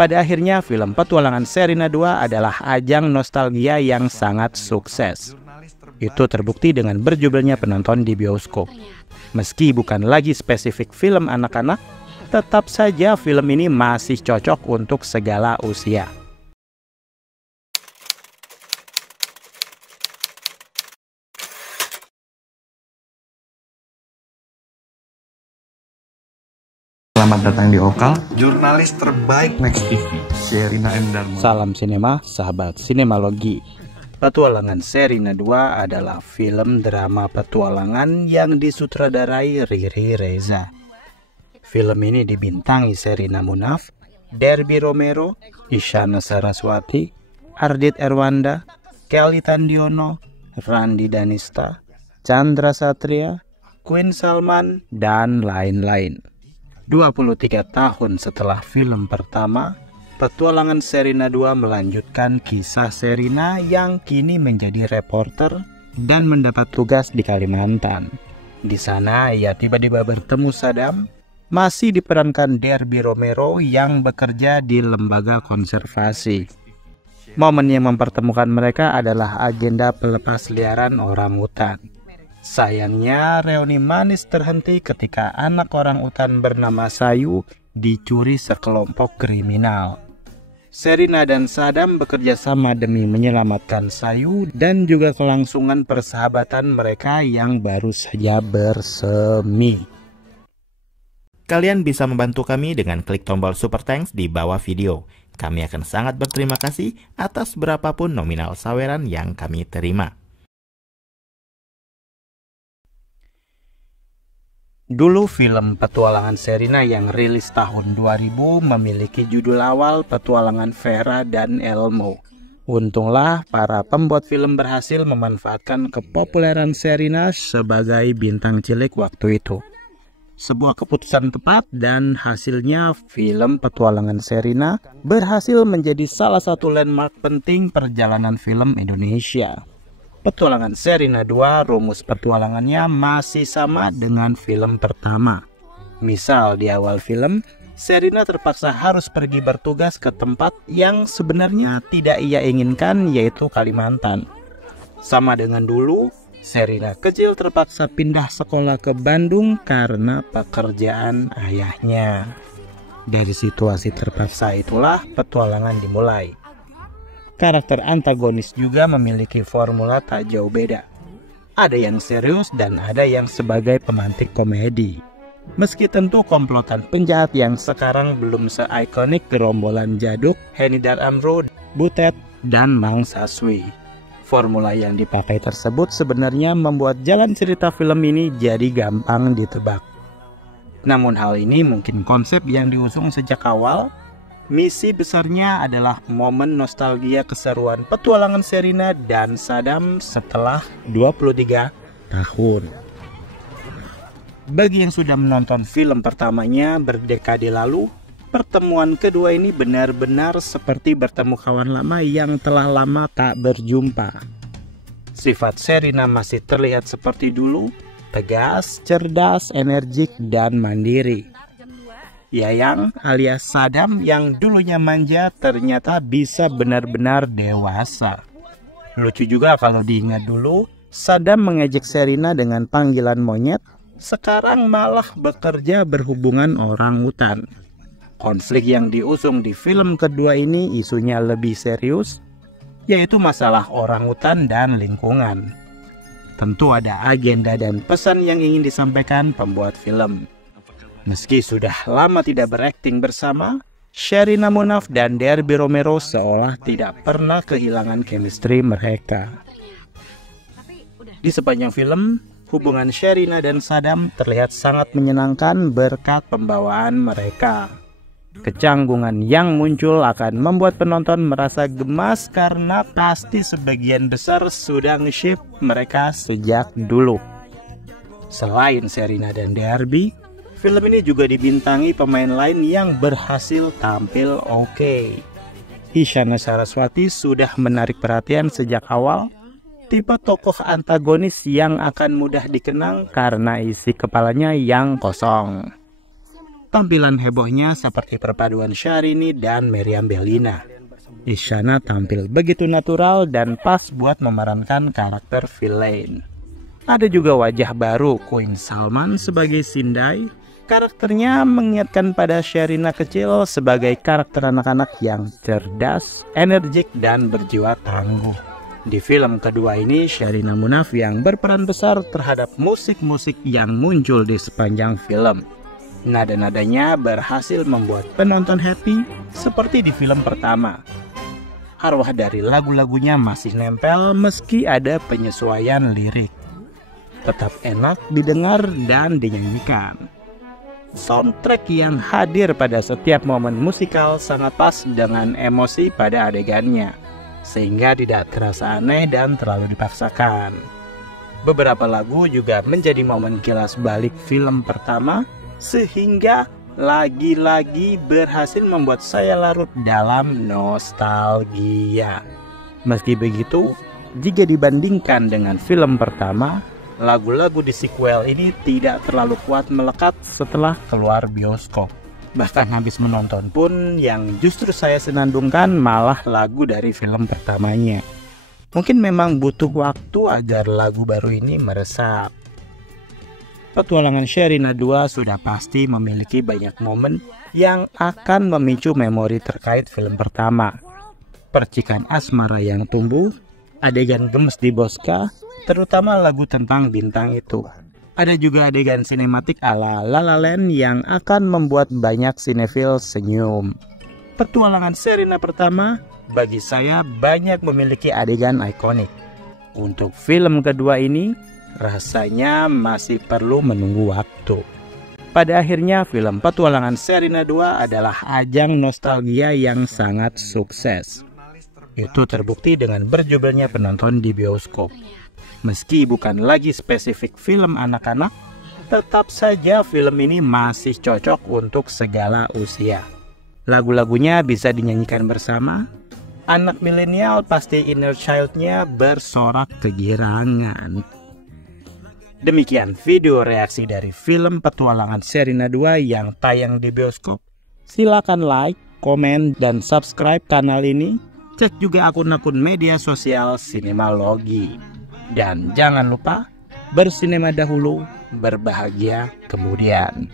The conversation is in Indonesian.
Pada akhirnya, film Petualangan Sherina 2 adalah ajang nostalgia yang sangat sukses. Itu terbukti dengan berjubelnya penonton di bioskop. Meski bukan lagi spesifik film anak-anak, tetap saja film ini masih cocok untuk segala usia. Selamat datang di Okal, jurnalis terbaik Next TV, Sherina Endarmo. Salam sinema, sahabat sinemalogi. Petualangan Sherina 2 adalah film drama petualangan yang disutradarai Riri Reza. Film ini dibintangi Sherina Munaf, Derby Romero, Isyana Saraswati, Ardit Erwanda, Kelly Tandiono, Randi Danista, Chandra Satria, Queen Salman, dan lain-lain. 23 tahun setelah film pertama, Petualangan Sherina 2 melanjutkan kisah Sherina yang kini menjadi reporter dan mendapat tugas di Kalimantan. Di sana ia tiba-tiba bertemu Saddam, masih diperankan Derby Romero yang bekerja di lembaga konservasi. Momen yang mempertemukan mereka adalah agenda pelepas liaran orangutan. Sayangnya, reuni manis terhenti ketika anak orangutan bernama Sayu dicuri sekelompok kriminal. Sherina dan Saddam bekerja sama demi menyelamatkan Sayu dan juga kelangsungan persahabatan mereka yang baru saja bersemi. Kalian bisa membantu kami dengan klik tombol Super Thanks di bawah video. Kami akan sangat berterima kasih atas berapapun nominal saweran yang kami terima. Dulu film Petualangan Sherina yang rilis tahun 2000 memiliki judul awal Petualangan Vera dan Elmo. Untunglah para pembuat film berhasil memanfaatkan kepopuleran Sherina sebagai bintang cilik waktu itu. Sebuah keputusan tepat dan hasilnya film Petualangan Sherina berhasil menjadi salah satu landmark penting perjalanan film Indonesia. Petualangan Sherina 2 rumus petualangannya masih sama dengan film pertama. Misal di awal film, Sherina terpaksa harus pergi bertugas ke tempat yang sebenarnya tidak ia inginkan, yaitu Kalimantan. Sama dengan dulu, Sherina kecil terpaksa pindah sekolah ke Bandung karena pekerjaan ayahnya. Dari situasi terpaksa itulah petualangan dimulai. Karakter antagonis juga memiliki formula tak jauh beda. Ada yang serius dan ada yang sebagai pemantik komedi. Meski tentu komplotan penjahat yang sekarang belum se-ikonik gerombolan Jaduk, Henidar Amro, Butet, dan Mang Saswi. Formula yang dipakai tersebut sebenarnya membuat jalan cerita film ini jadi gampang ditebak. Namun hal ini mungkin konsep yang diusung sejak awal. Misi besarnya adalah momen nostalgia keseruan Petualangan Sherina dan Saddam setelah 23 tahun. Bagi yang sudah menonton film pertamanya berdekade lalu, pertemuan kedua ini benar-benar seperti bertemu kawan lama yang telah lama tak berjumpa. Sifat Sherina masih terlihat seperti dulu, tegas, cerdas, energik, dan mandiri. Yayang alias Saddam yang dulunya manja ternyata bisa benar-benar dewasa. Lucu juga kalau diingat dulu, Saddam mengejek Sherina dengan panggilan monyet, sekarang malah bekerja berhubungan orangutan. Konflik yang diusung di film kedua ini isunya lebih serius, yaitu masalah orangutan dan lingkungan. Tentu ada agenda dan pesan yang ingin disampaikan pembuat film. Meski sudah lama tidak berakting bersama, Sherina Munaf dan Derby Romero seolah tidak pernah kehilangan chemistry mereka. Di sepanjang film, hubungan Sherina dan Saddam terlihat sangat menyenangkan berkat pembawaan mereka. Kecanggungan yang muncul akan membuat penonton merasa gemas karena pasti sebagian besar sudah nge-ship mereka sejak dulu. Selain Sherina dan Derby, film ini juga dibintangi pemain lain yang berhasil tampil oke. Isyana Saraswati sudah menarik perhatian sejak awal, tipe tokoh antagonis yang akan mudah dikenang karena isi kepalanya yang kosong. Tampilan hebohnya seperti perpaduan Syahrini dan Meriam Bellina. Isyana tampil begitu natural dan pas buat memerankan karakter villain. Ada juga wajah baru Queen Salman sebagai Sindai. Karakternya mengingatkan pada Sherina kecil sebagai karakter anak-anak yang cerdas, energik, dan berjiwa tangguh. Di film kedua ini, Sherina Munaf yang berperan besar terhadap musik-musik yang muncul di sepanjang film. Nada-nadanya berhasil membuat penonton happy seperti di film pertama. Arwah dari lagu-lagunya masih nempel meski ada penyesuaian lirik. Tetap enak didengar dan dinyanyikan. Soundtrack yang hadir pada setiap momen musikal sangat pas dengan emosi pada adegannya, sehingga tidak terasa aneh dan terlalu dipaksakan. Beberapa lagu juga menjadi momen kilas balik film pertama, sehingga lagi-lagi berhasil membuat saya larut dalam nostalgia. Meski begitu, jika dibandingkan dengan film pertama, lagu-lagu di sequel ini tidak terlalu kuat melekat setelah keluar bioskop. Bahkan habis menonton pun yang justru saya senandungkan malah lagu dari film pertamanya. Mungkin memang butuh waktu agar lagu baru ini meresap. Petualangan Sherina 2 sudah pasti memiliki banyak momen yang akan memicu memori terkait film pertama. Percikan asmara yang tumbuh, adegan gemes di Bosca, terutama lagu tentang bintang itu. Ada juga adegan sinematik ala La La Land yang akan membuat banyak sinefil senyum. Petualangan Sherina pertama bagi saya banyak memiliki adegan ikonik. Untuk film kedua ini, rasanya masih perlu menunggu waktu. Pada akhirnya film Petualangan Sherina 2 adalah ajang nostalgia yang sangat sukses. Itu terbukti dengan berjubelnya penonton di bioskop. Meski bukan lagi spesifik film anak-anak, tetap saja film ini masih cocok untuk segala usia. Lagu-lagunya bisa dinyanyikan bersama. Anak milenial pasti inner child-nya bersorak kegirangan. Demikian video reaksi dari film Petualangan Sherina 2 yang tayang di bioskop. Silakan like, komen, dan subscribe kanal ini. Cek juga akun-akun media sosial Sinemalogi. Dan jangan lupa, bersinema dahulu, berbahagia kemudian.